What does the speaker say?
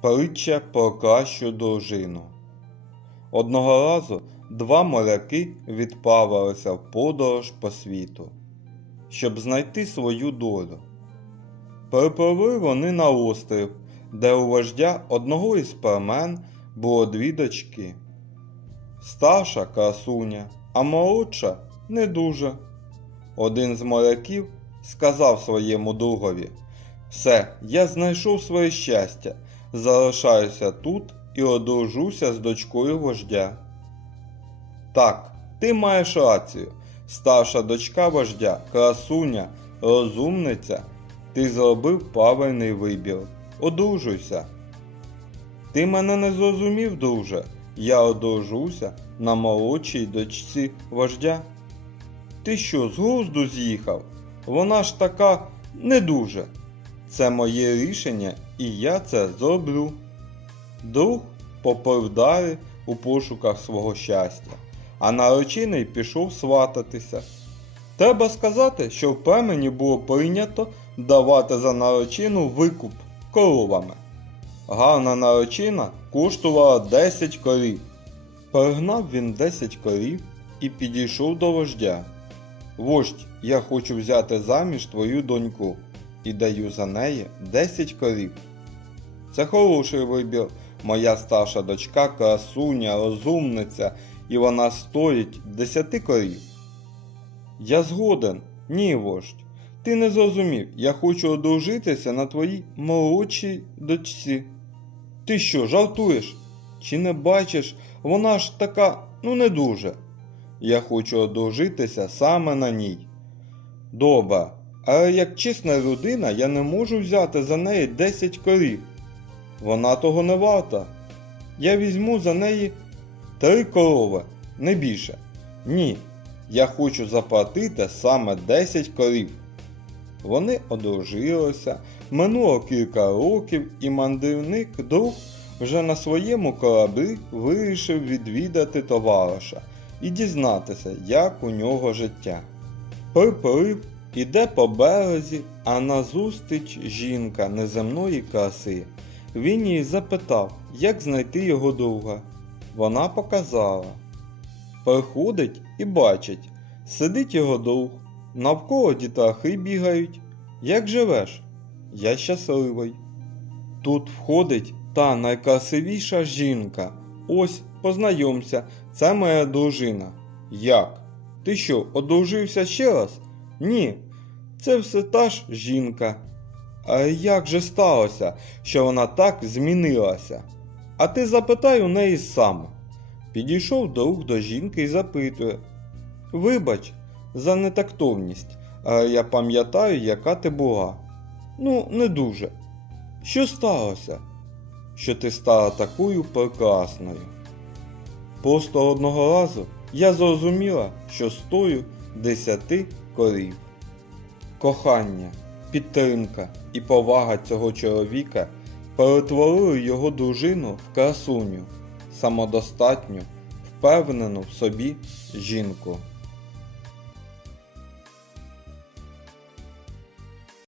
Притча про кращу дружину. Одного разу два моряки відправилися в подорож по світу, щоб знайти свою долю. Припливли вони на острів, де у вождя одного із племен було дві дочки. Старша красуня, а молодша не дуже. Один з моряків сказав своєму другові: Все, я знайшов своє щастя, залишаюся тут і одружуся з дочкою вождя. Так, ти маєш рацію. Старша дочка вождя, красуня, розумниця, ти зробив правильний вибір. Одружуйся. Ти мене не зрозумів, друже. Я одружуся на молодшій дочці вождя. Ти що, з глузду з'їхав? Вона ж така не дуже. Це моє рішення, і я це зроблю. Друг поплив далі у пошуках свого щастя, а наречений пішов свататися. Треба сказати, що в племені було прийнято давати за наречену викуп коровами. Гарна наречена коштувала 10 корів. Перегнав він 10 корів і підійшов до вождя. Вождь, я хочу взяти заміж твою доньку і даю за неї 10 корів. Це хороший вибір. Моя старша дочка красуня, розумниця, і вона стоїть 10 корів. Я згоден, ні, вождь. Ти не зрозумів, я хочу одружитися на твоїй молодшій дочці. Ти що, жартуєш? Чи не бачиш, вона ж така, ну не дуже. Я хочу одружитися саме на ній. Добре, але як чесна людина, я не можу взяти за неї 10 корів. Вона того не варта. Я візьму за неї три корови, не більше. Ні, я хочу заплатити саме 10 корів. Вони одружилися, минуло кілька років, і мандрівник друг вже на своєму кораблі вирішив відвідати товариша і дізнатися, як у нього життя. Приплив, іде по березі, а назустріч жінка неземної краси. Він її запитав, як знайти його друга. Вона показала. Приходить і бачить, сидить його друг, навколо дітлахи бігають. Як живеш? Я щасливий. Тут входить та найкрасивіша жінка. Ось, познайомся, це моя дружина. Як? Ти що, одружився ще раз? Ні, це все та ж жінка. А як же сталося, що вона так змінилася? А ти запитай у неї сам. Підійшов друг до жінки і запитує: Вибач за нетактовність, але я пам'ятаю, яка ти була. Ну, не дуже. Що сталося? Що ти стала такою прекрасною? Просто одного разу я зрозуміла, що стою десяти корів. Кохання, підтримка і повага цього чоловіка перетворили його дружину в красуню, самодостатню, впевнену в собі жінку.